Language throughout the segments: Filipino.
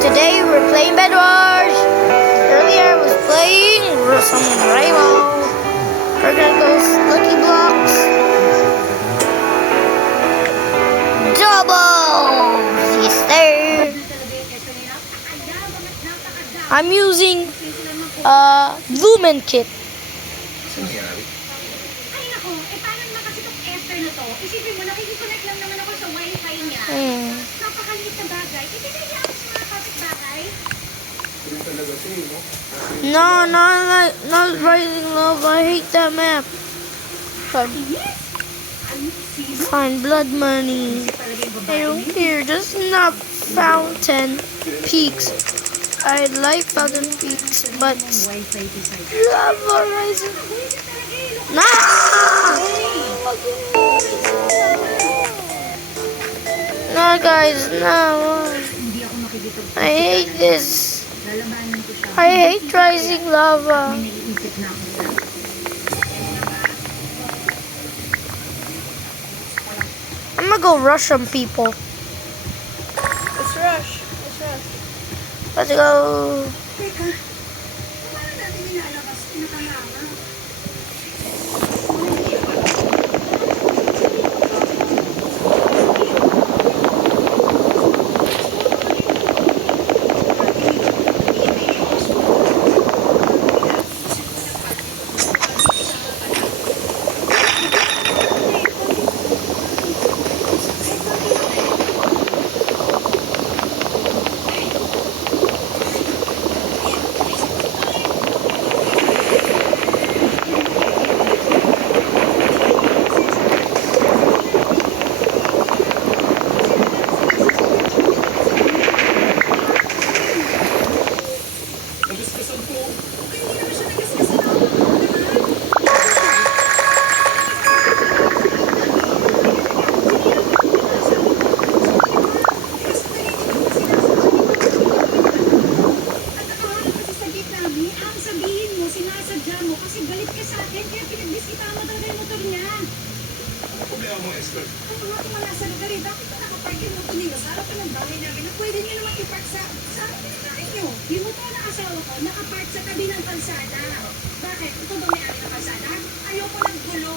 Today we're playing Bed Wars. Earlier I was playing some Rainbow. We're gonna go Lucky Blocks. Double! Yes, sir. I'm using Lumen Kit. Ay nako, paano naman kasi itong Esther na to? Isipin mo, nakikiconnect lang naman ako sa wifi niya. Napakaliit na bagay. Pinili ako sa mga kapitbahay. No, not Rising Love. I hate that map. Find blood money. I don't care. Just not Fountain Peaks. I like Fountain Peaks, but Lava Rising. No, guys, no. I hate this. I hate Rising Lava. I'm gonna go rush some people. Let's rush. Let's go. Teka, paano natin nilalabas? Pinakahanga. Nakapark sa tabi ng kalsada. Bakit? Ito ba may-ari ng kalsada? Ayoko ng gulo.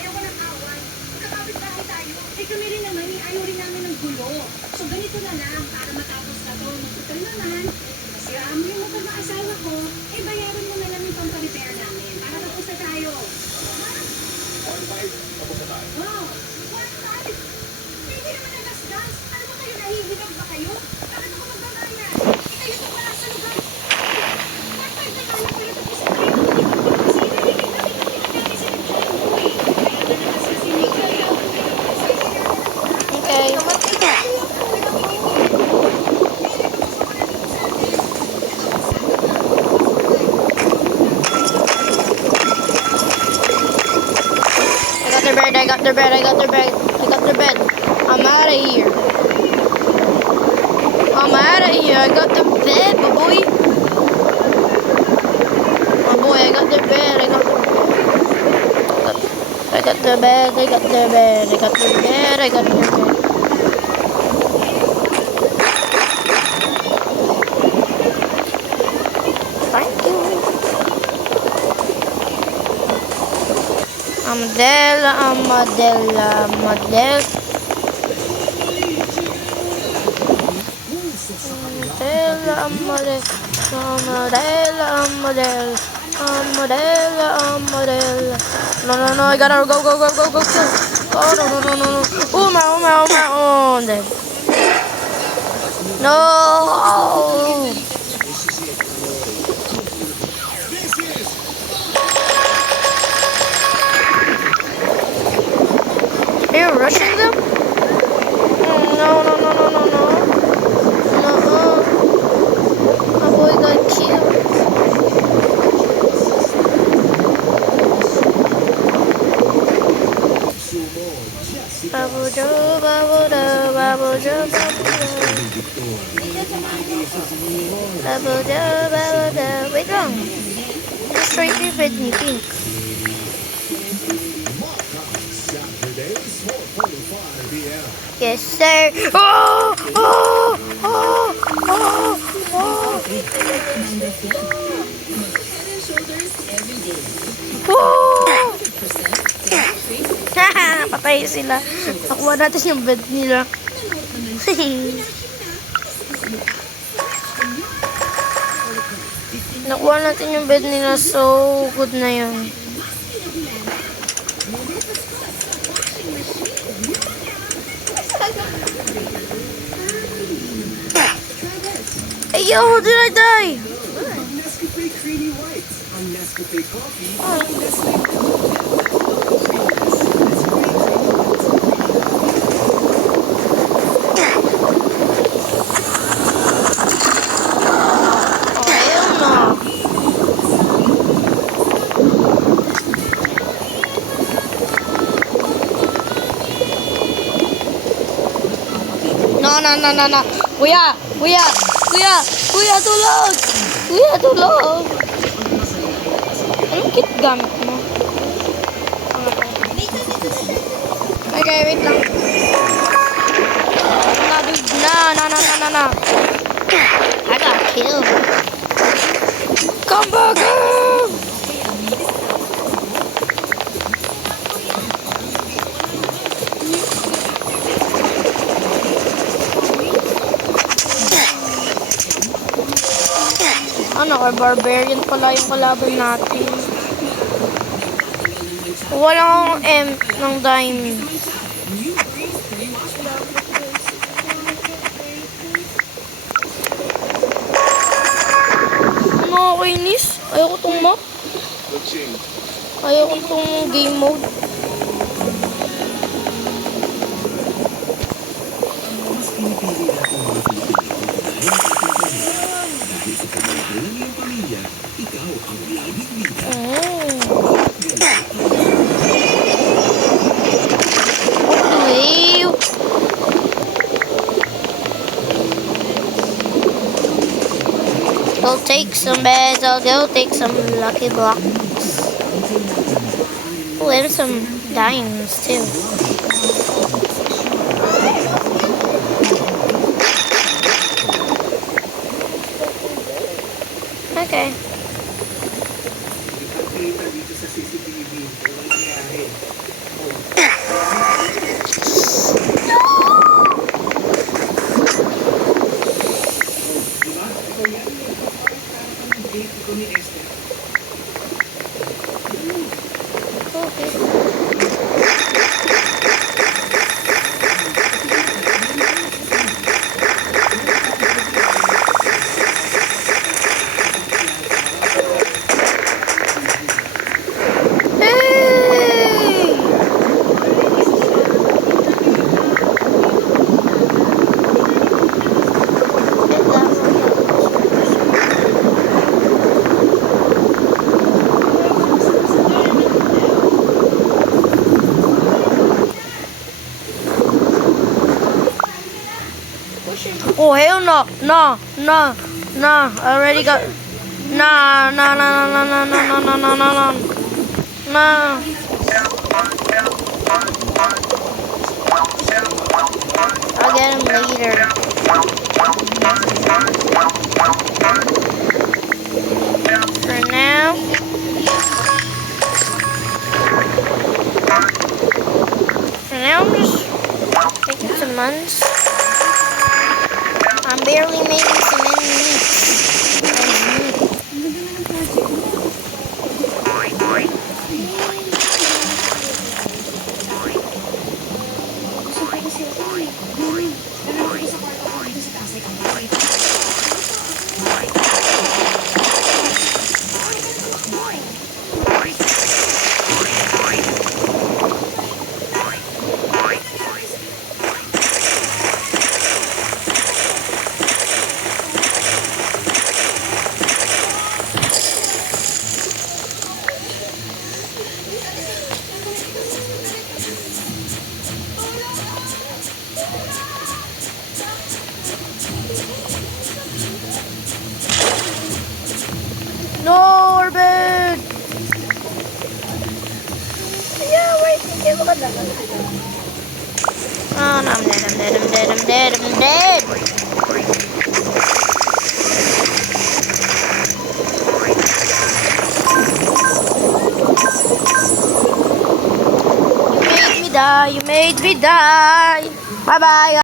Ayoko ng away. Magkakapit bahay tayo. Eh kami rin naman, ayaw rin namin ng gulo. So ganito na lang, para matapos na to. Magtutal naman, masiraan mo yung motor ng asawa ko, eh bayaran mo na lang yung pamparepair namin. Para tapos na tayo. Ha? 1.5, tapos na tayo. Wow! 1.5! Hindi naman nagasgas. Ano ba kayo? Nahihinog ba kayo? Bakit ako magbabayad? Eh kayo ito pala sa lugar. Okay. I got their bed. I'm out of here. I got the bed, my boy. I got the bed. I got the bed. Thank you. No, I gotta go. Oh, no. Oh, my, I'm dead. No. Are you rushing them? No. My boy got killed. Wait lang. Just try to feed me pink. Yes, sir. Oh! Oh! Oh! Oh! Patay sila. Nakuha natin yung bed nila. Nakuha natin yung bed nila. So, good na yun. Hey, yo, how did I die? Nescafe Creamy White. Ang Nescafe Coffee. Oh, hell no. No, no, no, no, no. Kuya, kuya, kuya, kuya, tulog! Kuya, tulog! Anong kit gamit mo? Okay, wait lang. Na, dude. Na. I got killed. Come back! Ano, barbarian pala yung kalaban natin. Wala akong M ng diamond. Ano, kainis? Ayoko tong map. Ayoko tong game mode. Mas pinipili natin mga Pilipino dahil sa pagmamahal ng iyong pamilya, ikaw ang laging bida. Ew. I'll take some beds. I'll go take some lucky blocks. Oh, and some diamonds too. Okay. Kita dito sa CCTV kung ano nangyari. Diba? Ikaw yan. Ang date ko ni Esther. Okay. Hey! Oh, hell no. No. I already got... No. I'll get him later. For now... I'm just taking some months. I'm barely making some enemies. Norbert! Yeah, wait. Okay, look at that. Oh, no, I'm dead. die. You made me die. Bye bye.